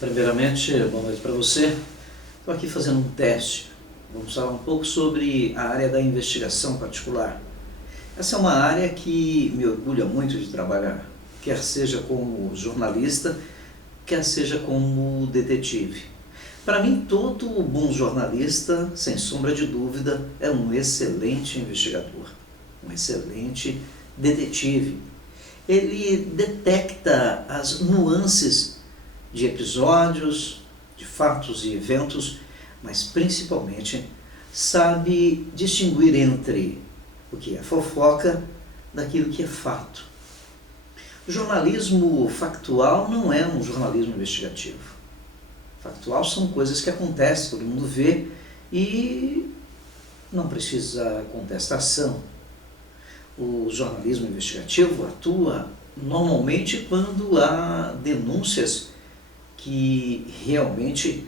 Primeiramente, boa noite para você. Estou aqui fazendo um teste. Vamos falar um pouco sobre a área da investigação particular. Essa é uma área que me orgulha muito de trabalhar, quer seja como jornalista, quer seja como detetive. Para mim, todo bom jornalista, sem sombra de dúvida, é um excelente investigador, um excelente detetive. Ele detecta as nuances de episódios, de fatos e eventos, mas principalmente sabe distinguir entre o que é fofoca daquilo que é fato. O jornalismo factual não é um jornalismo investigativo. Factual são coisas que acontecem, todo mundo vê e não precisa contestação. O jornalismo investigativo atua normalmente quando há denúncias que realmente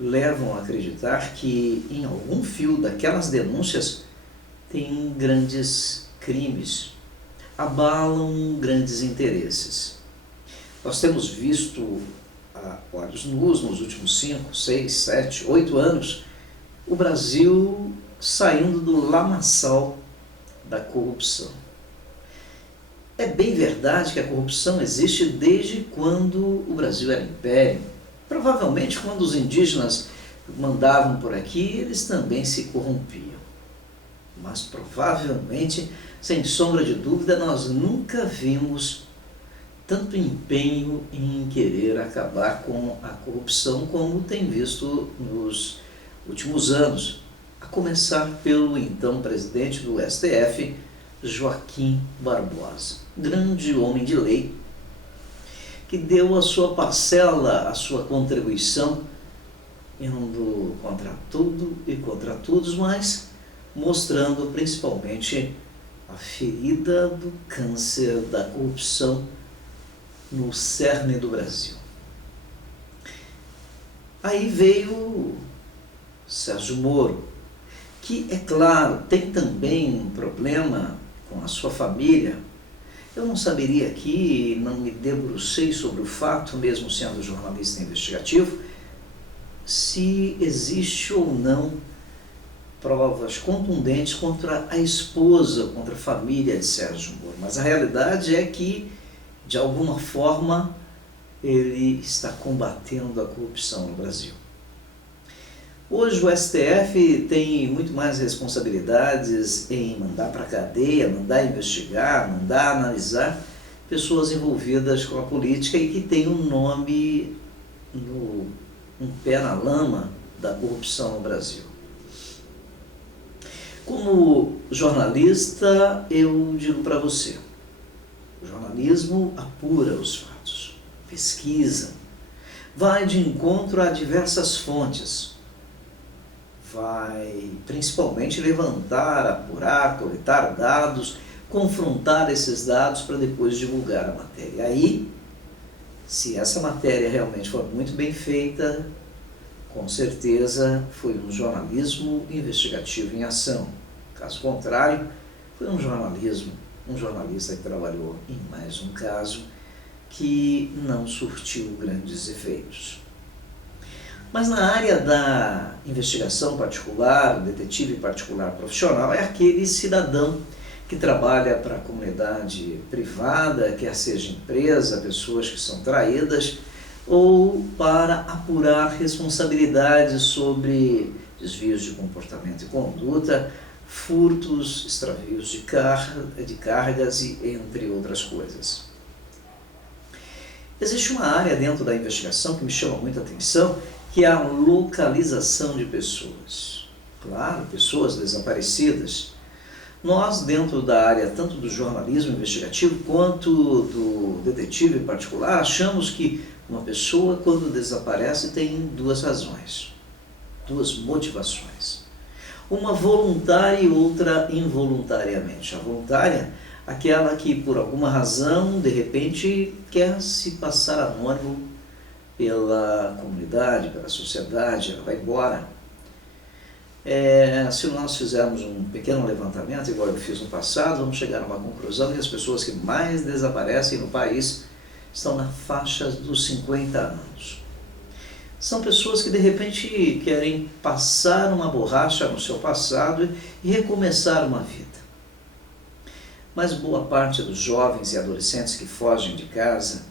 levam a acreditar que em algum fio daquelas denúncias tem grandes crimes, abalam grandes interesses. Nós temos visto a olhos nus nos últimos 5, 6, 7, 8 anos o Brasil saindo do lamaçal da corrupção. É bem verdade que a corrupção existe desde quando o Brasil era império. Provavelmente quando os indígenas mandavam por aqui, eles também se corrompiam. Mas provavelmente, sem sombra de dúvida, nós nunca vimos tanto empenho em querer acabar com a corrupção como tem visto nos últimos anos, a começar pelo então presidente do STF, Joaquim Barbosa, grande homem de lei, que deu a sua parcela, a sua contribuição, indo contra tudo e contra todos, mas mostrando principalmente a ferida do câncer da corrupção no cerne do Brasil. Aí veio Sérgio Moro, que, é claro, tem também um problema com a sua família. Eu não saberia aqui, não me debrucei sobre o fato, mesmo sendo jornalista investigativo, se existe ou não provas contundentes contra a esposa, contra a família de Sérgio Moro. Mas a realidade é que, de alguma forma, ele está combatendo a corrupção no Brasil. Hoje o STF tem muito mais responsabilidades em mandar para a cadeia, mandar investigar, mandar analisar pessoas envolvidas com a política e que tem um nome, um pé na lama da corrupção no Brasil. Como jornalista, eu digo para você, o jornalismo apura os fatos, pesquisa, vai de encontro a diversas fontes, vai principalmente levantar, apurar, coletar dados, confrontar esses dados para depois divulgar a matéria. Aí, se essa matéria realmente for muito bem feita, com certeza foi um jornalismo investigativo em ação. Caso contrário, foi um jornalista que trabalhou em mais um caso que não surtiu grandes efeitos. Mas na área da investigação particular, o detetive particular profissional, é aquele cidadão que trabalha para a comunidade privada, quer seja empresa, pessoas que são traídas, ou para apurar responsabilidades sobre desvios de comportamento e conduta, furtos, extravios de cargas e entre outras coisas. Existe uma área dentro da investigação que me chama muita atenção, que é a localização de pessoas. Claro, pessoas desaparecidas. Nós, dentro da área tanto do jornalismo investigativo quanto do detetive em particular, achamos que uma pessoa, quando desaparece, tem duas razões, duas motivações. Uma voluntária e outra involuntariamente. A voluntária, aquela que por alguma razão, de repente, quer se passar anônimo pela comunidade, pela sociedade, ela vai embora. Se nós fizermos um pequeno levantamento, igual eu fiz no passado, vamos chegar a uma conclusão que as pessoas que mais desaparecem no país estão na faixa dos 50 anos. São pessoas que de repente querem passar uma borracha no seu passado e recomeçar uma vida. Mas boa parte dos jovens e adolescentes que fogem de casa,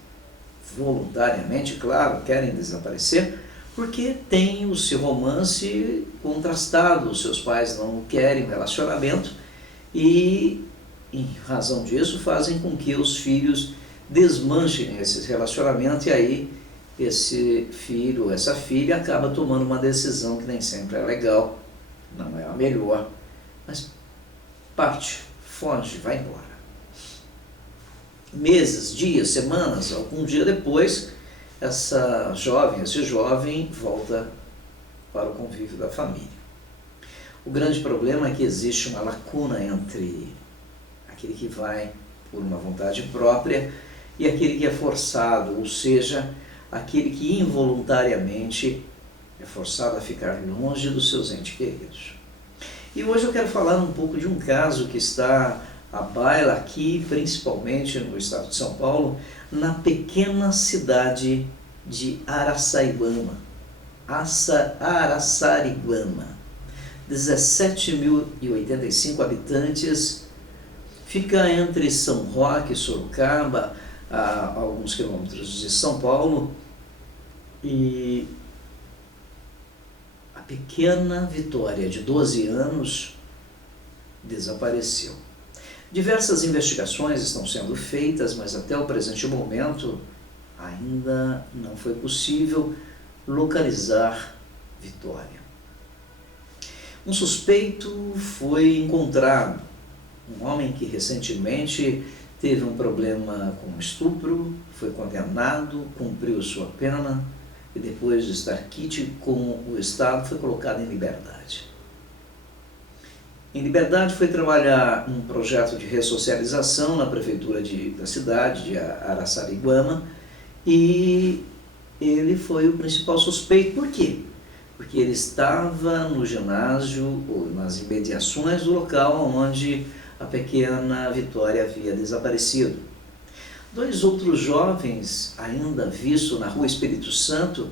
voluntariamente, claro, querem desaparecer, porque tem o seu romance contrastado, os seus pais não querem relacionamento e, em razão disso, fazem com que os filhos desmanchem esse relacionamento e aí esse filho, essa filha acaba tomando uma decisão que nem sempre é legal, não é a melhor, mas parte, foge, vai embora. Meses, dias, semanas, algum dia depois, esse jovem volta para o convívio da família. O grande problema é que existe uma lacuna entre aquele que vai por uma vontade própria e aquele que é forçado, ou seja, aquele que involuntariamente é forçado a ficar longe dos seus entes queridos. E hoje eu quero falar um pouco de um caso que está à baila aqui, principalmente no estado de São Paulo, na pequena cidade de Araçariguama. 17.085 habitantes, fica entre São Roque e Sorocaba, a alguns quilômetros de São Paulo, e a pequena Vitória, de 12 anos, desapareceu. Diversas investigações estão sendo feitas, mas até o presente momento ainda não foi possível localizar Vitória. Um suspeito foi encontrado, um homem que recentemente teve um problema com estupro, foi condenado, cumpriu sua pena e depois de estar quite com o Estado foi colocado em liberdade. Em liberdade foi trabalhar um projeto de ressocialização na prefeitura da cidade de Araçariguama e ele foi o principal suspeito. Por quê? Porque ele estava no ginásio ou nas imediações do local onde a pequena Vitória havia desaparecido. 2 outros jovens, ainda vistos na rua Espírito Santo,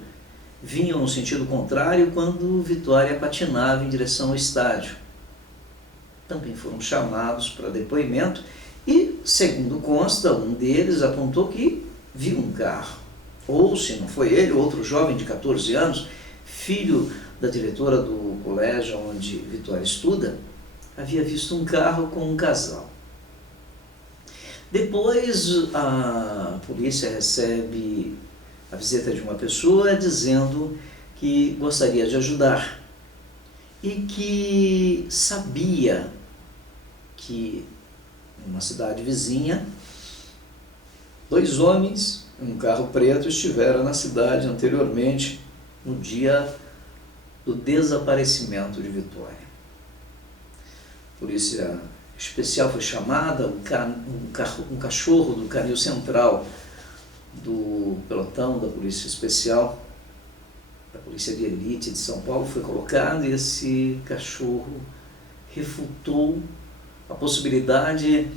vinham no sentido contrário quando Vitória patinava em direção ao estádio. Também foram chamados para depoimento e, segundo consta, um deles apontou que viu um carro. Ou, se não foi ele, outro jovem de 14 anos, filho da diretora do colégio onde Vitória estuda, havia visto um carro com um casal. Depois a polícia recebe a visita de uma pessoa dizendo que gostaria de ajudar e que sabia que em uma cidade vizinha 2 homens em um carro preto estiveram na cidade anteriormente no dia do desaparecimento de Vitória. A polícia especial foi chamada, um cachorro do canil central do pelotão da polícia especial, da polícia de elite de São Paulo, foi colocado e esse cachorro refutou a possibilidade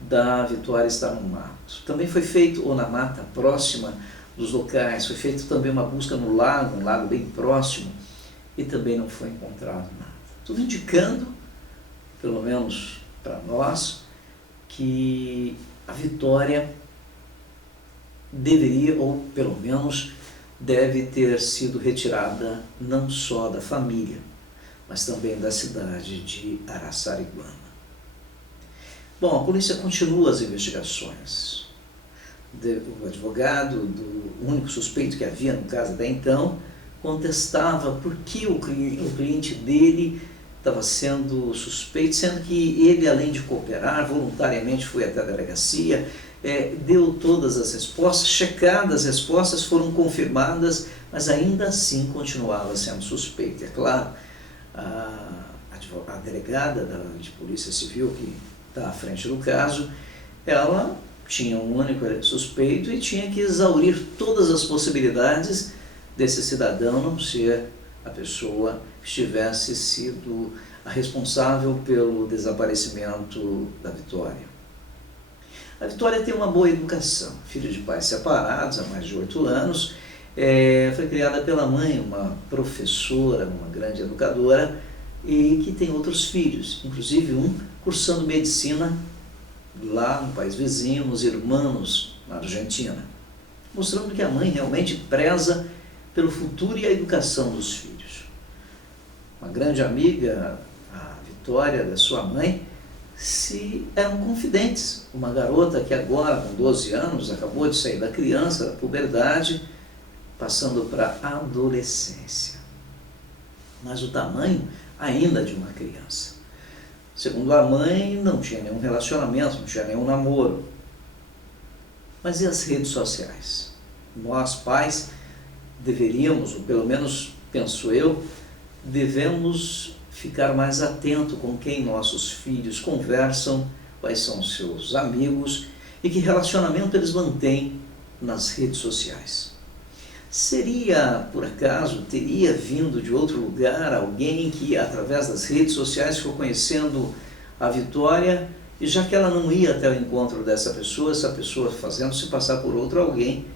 da Vitória estar no mato. Também foi feito, ou na mata próxima dos locais, foi feita também uma busca no lago, um lago bem próximo, e também não foi encontrado nada. Tudo indicando, pelo menos para nós, que a Vitória deveria, ou pelo menos deve ter sido retirada não só da família, mas também da cidade de Araçariguama. Bom, a polícia continua as investigações. O advogado do único suspeito que havia no caso até então contestava por que o cliente dele estava sendo suspeito, sendo que ele, além de cooperar, voluntariamente foi até a delegacia, deu todas as respostas, checadas as respostas, foram confirmadas, mas ainda assim continuava sendo suspeito. É claro, a delegada de Polícia Civil, que está à frente do caso, ela tinha um único suspeito e tinha que exaurir todas as possibilidades desse cidadão não ser a pessoa que tivesse sido a responsável pelo desaparecimento da Vitória. A Vitória tem uma boa educação, filha de pais separados há mais de 8 anos, Foi criada pela mãe, uma professora, uma grande educadora, e que tem outros filhos, inclusive um cursando medicina lá no país vizinho, nos Hermanos, na Argentina, mostrando que a mãe realmente preza pelo futuro e a educação dos filhos. Uma grande amiga, a Vitória, da sua mãe, eram confidentes. Uma garota que agora, com 12 anos, acabou de sair da criança, da puberdade, passando para a adolescência. Mas o tamanho ainda de uma criança. Segundo a mãe, não tinha nenhum relacionamento, não tinha nenhum namoro. Mas e as redes sociais? Nós, pais, deveríamos, ou pelo menos penso eu, devemos ficar mais atento com quem nossos filhos conversam, quais são os seus amigos e que relacionamento eles mantêm nas redes sociais. Seria, por acaso, teria vindo de outro lugar alguém que, através das redes sociais, ficou conhecendo a Vitória, e já que ela não ia até o encontro dessa pessoa, essa pessoa, fazendo-se passar por outro alguém,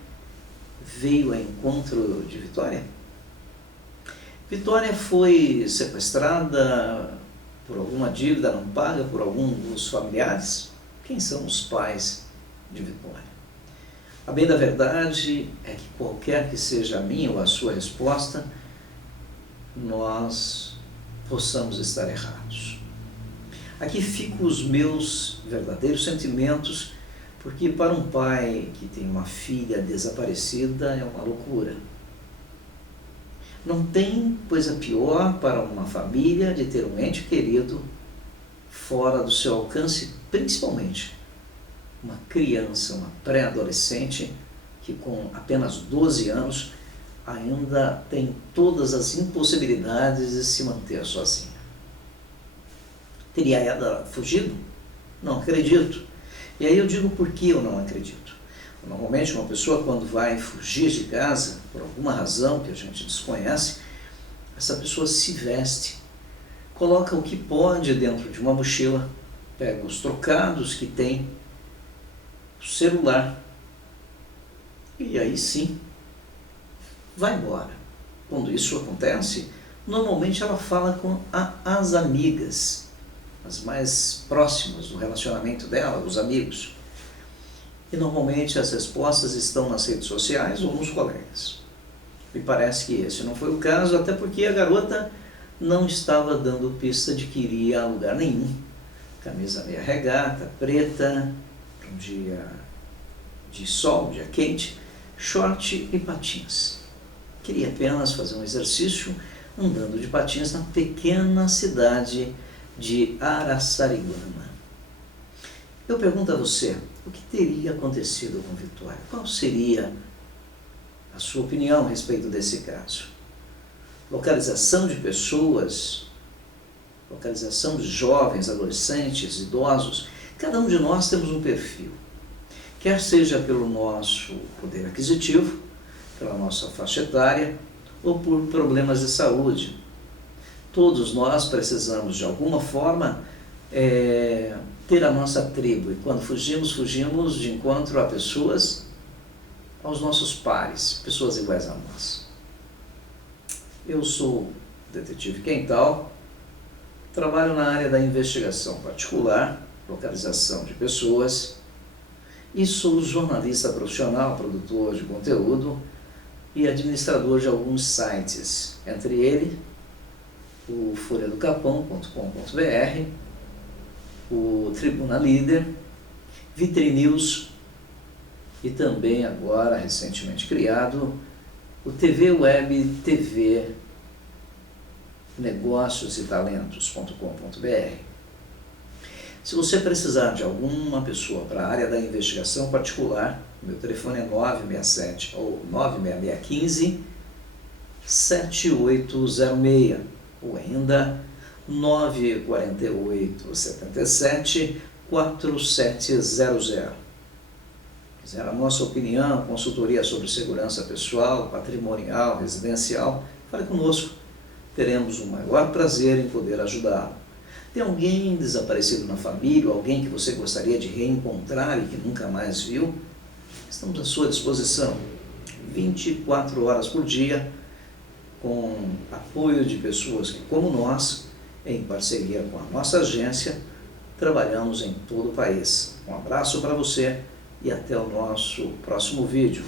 veio ao encontro de Vitória? Vitória foi sequestrada por alguma dívida não paga por algum dos familiares? Quem são os pais de Vitória? A bem da verdade é que qualquer que seja a minha ou a sua resposta, nós possamos estar errados. Aqui ficam os meus verdadeiros sentimentos, porque para um pai que tem uma filha desaparecida é uma loucura. Não tem coisa pior para uma família de ter um ente querido fora do seu alcance, principalmente uma criança, uma pré-adolescente, que com apenas 12 anos ainda tem todas as impossibilidades de se manter sozinha. Teria ela fugido? Não acredito. E aí eu digo por que eu não acredito. Normalmente uma pessoa, quando vai fugir de casa, por alguma razão que a gente desconhece, essa pessoa se veste, coloca o que pode dentro de uma mochila, pega os trocados que tem, o celular, e aí sim, vai embora. Quando isso acontece, normalmente ela fala com as amigas, as mais próximas do relacionamento dela, os amigos. E normalmente as respostas estão nas redes sociais ou nos colegas. Me parece que esse não foi o caso, até porque a garota não estava dando pista de que iria a lugar nenhum. Camisa meia regata, preta, um dia de sol, um dia quente, short e patins. Queria apenas fazer um exercício andando de patins na pequena cidade de Araçariguama. Eu pergunto a você, o que teria acontecido com Vitória? Qual seria a sua opinião a respeito desse caso? Localização de pessoas, localização de jovens, adolescentes, idosos. Cada um de nós temos um perfil. Quer seja pelo nosso poder aquisitivo, pela nossa faixa etária ou por problemas de saúde. Todos nós precisamos, de alguma forma, ter a nossa tribo. E quando fugimos, fugimos de encontro a pessoas, aos nossos pares, pessoas iguais a nós. Eu sou detetive Quental, trabalho na área da investigação particular, localização de pessoas, e sou jornalista profissional, produtor de conteúdo e administrador de alguns sites, entre eles o folhadocapão.com.br, o Tribuna Líder, Vitrinews e também agora recentemente criado o TV Web TV Negócios e Talentos.com.br. Se você precisar de alguma pessoa para a área da investigação particular, meu telefone é 967 ou 966-7806 ou ainda 948-77-4700. Quiser a nossa opinião, consultoria sobre segurança pessoal, patrimonial, residencial, fale conosco. Teremos o maior prazer em poder ajudá-lo. Tem alguém desaparecido na família, alguém que você gostaria de reencontrar e que nunca mais viu? Estamos à sua disposição. 24 horas por dia, com apoio de pessoas que, como nós, em parceria com a nossa agência, trabalhamos em todo o país. Um abraço para você e até o nosso próximo vídeo.